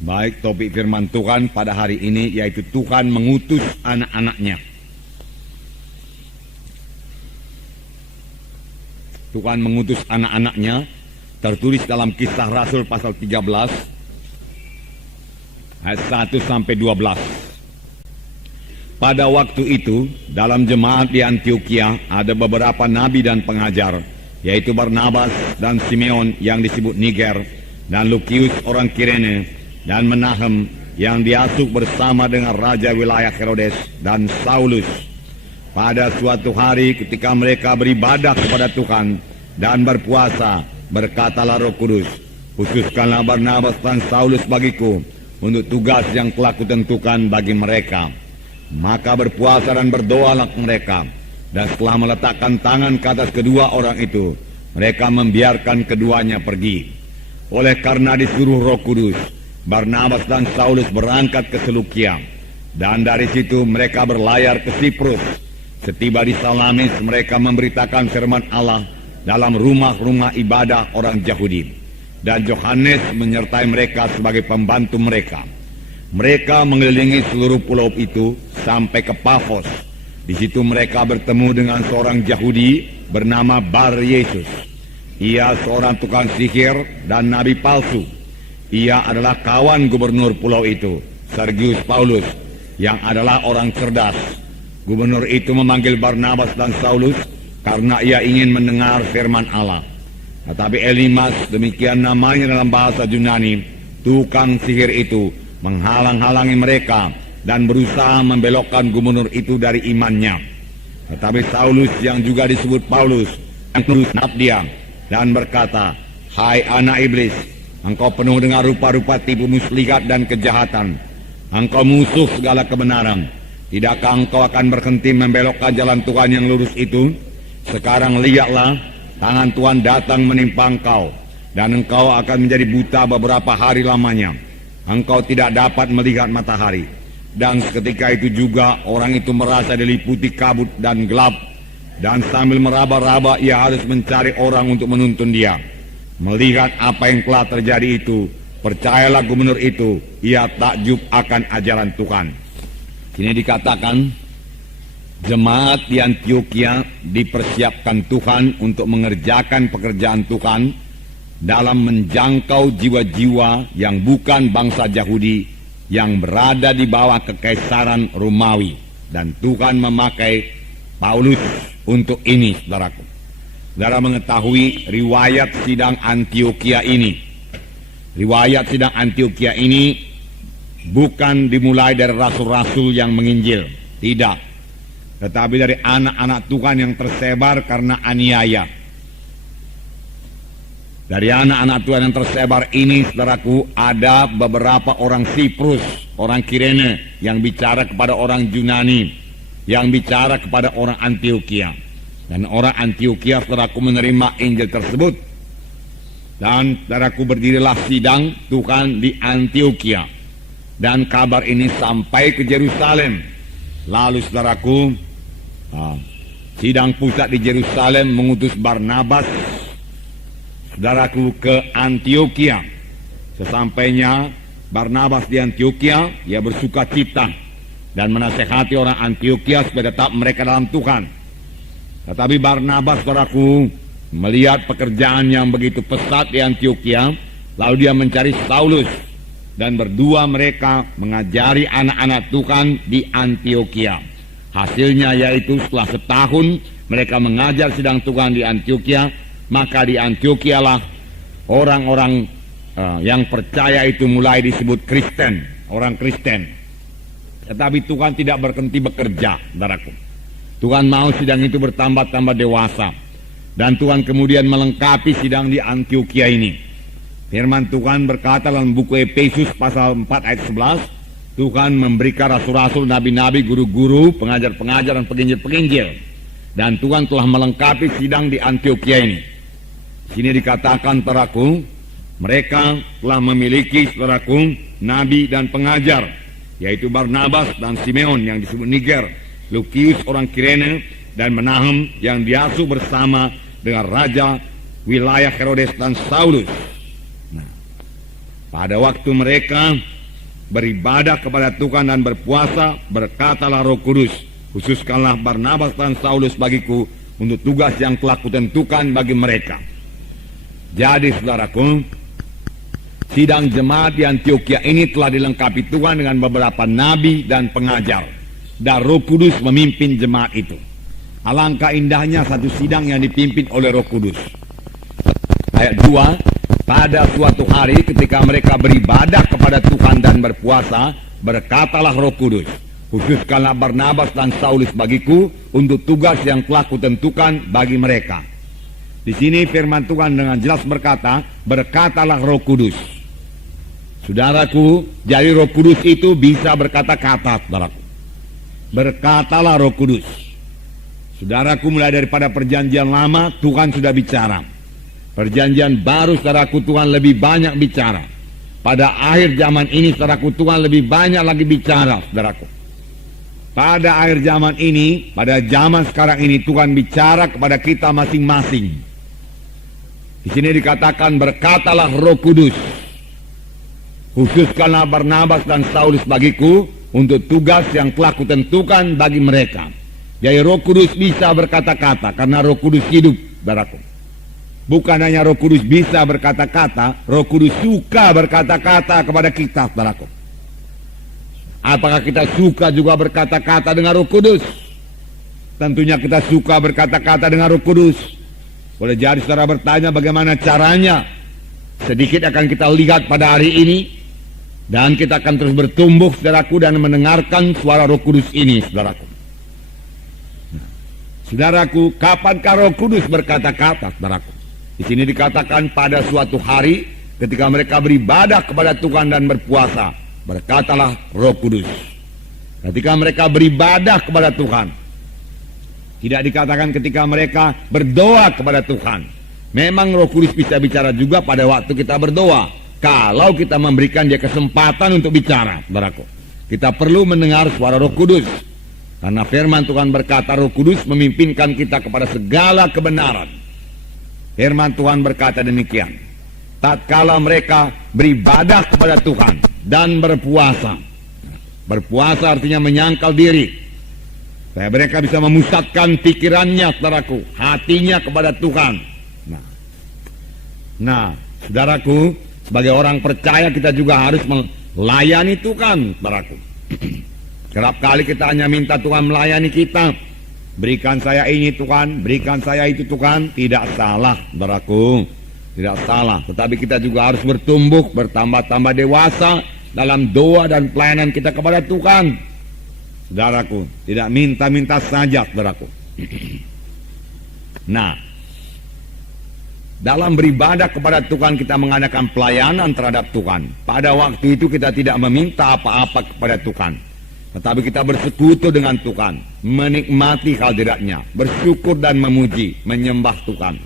Baik, topik firman Tuhan pada hari ini yaitu Tuhan mengutus anak-anaknya. Tuhan mengutus anak-anaknya tertulis dalam Kisah Rasul pasal 13 ayat 1 sampai 12. Pada waktu itu dalam jemaat di Antioquia ada beberapa nabi dan pengajar, yaitu Barnabas dan Simeon yang disebut Niger, dan Lukius orang Kirene, dan Menahem yang diasuh bersama dengan raja wilayah Herodes dan Saulus. Pada suatu hari ketika mereka beribadah kepada Tuhan dan berpuasa, berkatalah Roh Kudus, "Khususkanlah Barnabas dan Saulus bagiku untuk tugas yang telah kutentukan bagi mereka." Maka berpuasa dan berdoalah mereka, dan setelah meletakkan tangan ke atas kedua orang itu, mereka membiarkan keduanya pergi. Oleh karena disuruh Roh Kudus, Barnabas dan Saulus berangkat ke Selukia, dan dari situ mereka berlayar ke Siprus. Setiba di Salamis, mereka memberitakan firman Allah dalam rumah-rumah ibadah orang Yahudi, dan Yohanes menyertai mereka sebagai pembantu mereka. Mereka mengelilingi seluruh pulau itu sampai ke Pafos. Di situ mereka bertemu dengan seorang Yahudi bernama Bar Yesus. Ia seorang tukang sihir dan nabi palsu. Ia adalah kawan gubernur pulau itu, Sergius Paulus, yang adalah orang cerdas. Gubernur itu memanggil Barnabas dan Saulus karena ia ingin mendengar firman Allah. Tetapi Elimas, demikian namanya dalam bahasa Yunani, tukang sihir itu, menghalang-halangi mereka dan berusaha membelokkan gubernur itu dari imannya. Tetapi Saulus yang juga disebut Paulus yang menolak dia dan berkata, "Hai anak iblis, engkau penuh dengan rupa-rupa tipu muslihat dan kejahatan. Engkau musuh segala kebenaran. Tidakkah engkau akan berhenti membelokkan jalan Tuhan yang lurus itu? Sekarang lihatlah, tangan Tuhan datang menimpa engkau, dan engkau akan menjadi buta beberapa hari lamanya. Engkau tidak dapat melihat matahari." Dan seketika itu juga orang itu merasa diliputi kabut dan gelap, dan sambil meraba-raba ia harus mencari orang untuk menuntun dia. Melihat apa yang telah terjadi itu, percayalah gubernur itu, ia takjub akan ajaran Tuhan. Ini dikatakan jemaat di Antioquia dipersiapkan Tuhan untuk mengerjakan pekerjaan Tuhan dalam menjangkau jiwa-jiwa yang bukan bangsa Yahudi yang berada di bawah kekaisaran Romawi. Dan Tuhan memakai Paulus untuk ini, saudaraku. Saudara mengetahui riwayat sidang Antioquia ini. Riwayat sidang Antioquia ini bukan dimulai dari rasul-rasul yang menginjil, tidak. Tetapi dari anak-anak Tuhan yang tersebar karena aniaya. Dari anak-anak Tuhan yang tersebar ini, saudaraku, ada beberapa orang Siprus, orang Kirene, yang bicara kepada orang Yunani, yang bicara kepada orang Antioquia. Dan orang Antioquia, saudaraku, menerima Injil tersebut. Dan saudaraku, berdirilah sidang Tuhan di Antioquia. Dan kabar ini sampai ke Yerusalem. Lalu, saudaraku, sidang pusat di Yerusalem mengutus Barnabas, saudaraku, ke Antioquia. Sesampainya Barnabas di Antioquia, ia bersuka cita dan menasehati orang Antioquia supaya tetap mereka dalam Tuhan. Tetapi Barnabas, saudaraku, melihat pekerjaan yang begitu pesat di Antioquia, lalu dia mencari Saulus, dan berdua mereka mengajari anak-anak Tuhan di Antioquia. Hasilnya yaitu setelah setahun mereka mengajar sidang Tuhan di Antioquia, maka di Antioquia lah orang-orang yang percaya itu mulai disebut Kristen, orang Kristen. Tetapi Tuhan tidak berhenti bekerja, saudaraku. Tuhan mau sidang itu bertambah-tambah dewasa, dan Tuhan kemudian melengkapi sidang di Antioquia ini. Firman Tuhan berkata dalam buku Efesus pasal 4 ayat 11, Tuhan memberikan rasul-rasul, nabi-nabi, guru-guru, pengajar-pengajar, dan penginjil-penginjil. Dan Tuhan telah melengkapi sidang di Antioquia ini. Sini dikatakan, saudaraku, mereka telah memiliki, saudaraku, nabi dan pengajar, yaitu Barnabas dan Simeon yang disebut Niger, Lukius orang Kirene, dan Menahem yang diasuh bersama dengan raja wilayah Herodes dan Saulus. Nah, Pada waktu mereka beribadah kepada Tuhan dan berpuasa, berkatalah Roh Kudus, khususkanlah Barnabas dan Saulus bagiku untuk tugas yang telah kutentukan bagi mereka. Jadi saudaraku, sidang jemaat di Antioquia ini telah dilengkapi Tuhan dengan beberapa nabi dan pengajar, dan Roh Kudus memimpin jemaat itu. Alangkah indahnya satu sidang yang dipimpin oleh Roh Kudus. Ayat 2, pada suatu hari ketika mereka beribadah kepada Tuhan dan berpuasa, berkatalah Roh Kudus, khususkanlah Barnabas dan Saulus bagiku untuk tugas yang telah kutentukan bagi mereka. Di sini firman Tuhan dengan jelas berkata, berkatalah Roh Kudus. Saudaraku, jadi Roh Kudus itu bisa berkata-kata, saudaraku. Berkatalah Roh Kudus. Saudaraku, mulai daripada perjanjian lama Tuhan sudah bicara. Perjanjian baru, saudaraku, Tuhan lebih banyak bicara. Pada akhir zaman ini, saudaraku, Tuhan lebih banyak lagi bicara, saudaraku. Pada akhir zaman ini, pada zaman sekarang ini, Tuhan bicara kepada kita masing-masing. Di sini dikatakan, berkatalah Roh Kudus, khususkanlah Barnabas dan Saulus bagiku untuk tugas yang telah kutentukan bagi mereka. Jadi Roh Kudus bisa berkata-kata karena Roh Kudus hidup, saudaraku. Bukan hanya Roh Kudus bisa berkata-kata, Roh Kudus suka berkata-kata kepada kita, saudaraku. Apakah kita suka juga berkata-kata dengan Roh Kudus? Tentunya kita suka berkata-kata dengan Roh Kudus. Boleh jadi saudara bertanya bagaimana caranya. Sedikit akan kita lihat pada hari ini. Dan kita akan terus bertumbuh, saudaraku, dan mendengarkan suara Roh Kudus ini, saudaraku. Saudaraku, kapankah Roh Kudus berkata-kata, saudaraku? Di sini dikatakan pada suatu hari ketika mereka beribadah kepada Tuhan dan berpuasa, berkatalah Roh Kudus. Ketika mereka beribadah kepada Tuhan, tidak dikatakan ketika mereka berdoa kepada Tuhan. Memang Roh Kudus bisa bicara juga pada waktu kita berdoa, kalau kita memberikan dia kesempatan untuk bicara, saudaraku. Kita perlu mendengar suara Roh Kudus, karena firman Tuhan berkata Roh Kudus memimpinkan kita kepada segala kebenaran. Firman Tuhan berkata demikian, tatkala mereka beribadah kepada Tuhan dan berpuasa. Berpuasa artinya menyangkal diri, supaya mereka bisa memusatkan pikirannya, saudaraku, hatinya kepada Tuhan. Nah, saudaraku, sebagai orang percaya kita juga harus melayani Tuhan, saudaraku. Kerap kali kita hanya minta Tuhan melayani kita. Berikan saya ini Tuhan, berikan saya itu Tuhan. Tidak salah, saudaraku, tidak salah. Tetapi kita juga harus bertumbuh, bertambah-tambah dewasa dalam doa dan pelayanan kita kepada Tuhan, saudaraku. Tidak minta-minta saja, saudaraku. Nah, dalam beribadah kepada Tuhan kita mengadakan pelayanan terhadap Tuhan. Pada waktu itu kita tidak meminta apa-apa kepada Tuhan, tetapi kita bersekutu dengan Tuhan, menikmati hadiratnya, bersyukur dan memuji, menyembah Tuhan.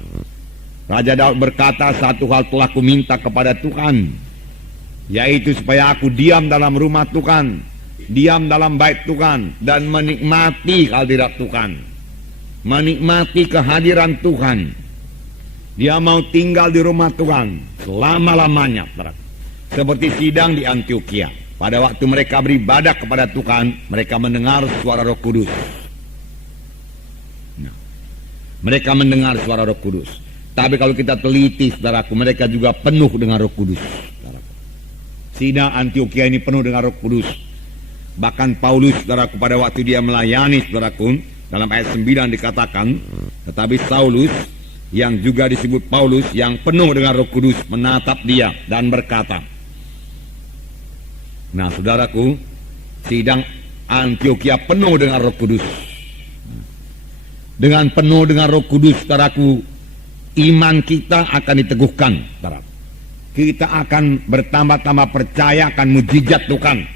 Raja Daud berkata, satu hal telah ku minta kepada Tuhan, yaitu supaya aku diam dalam rumah Tuhan, diam dalam bait Tuhan, dan menikmati hadirat Tuhan, menikmati kehadiran Tuhan. Dia mau tinggal di rumah Tuhan selama-lamanya, seperti sidang di Antioquia. Pada waktu mereka beribadah kepada Tuhan, mereka mendengar suara Roh Kudus. Nah, mereka mendengar suara Roh Kudus. Tapi kalau kita teliti, saudaraku, mereka juga penuh dengan Roh Kudus, saudaraku. Sidang Antioquia ini penuh dengan Roh Kudus. Bahkan Paulus, saudaraku, pada waktu dia melayani, saudaraku, dalam ayat 9 dikatakan, tetapi Saulus, yang juga disebut Paulus, yang penuh dengan Roh Kudus, menatap dia dan berkata. Nah, saudaraku, sidang Antioquia penuh dengan Roh Kudus. Dengan penuh dengan Roh Kudus, saudaraku, iman kita akan diteguhkan, saudaraku. Kita akan bertambah-tambah percaya akan mujizat Tuhan.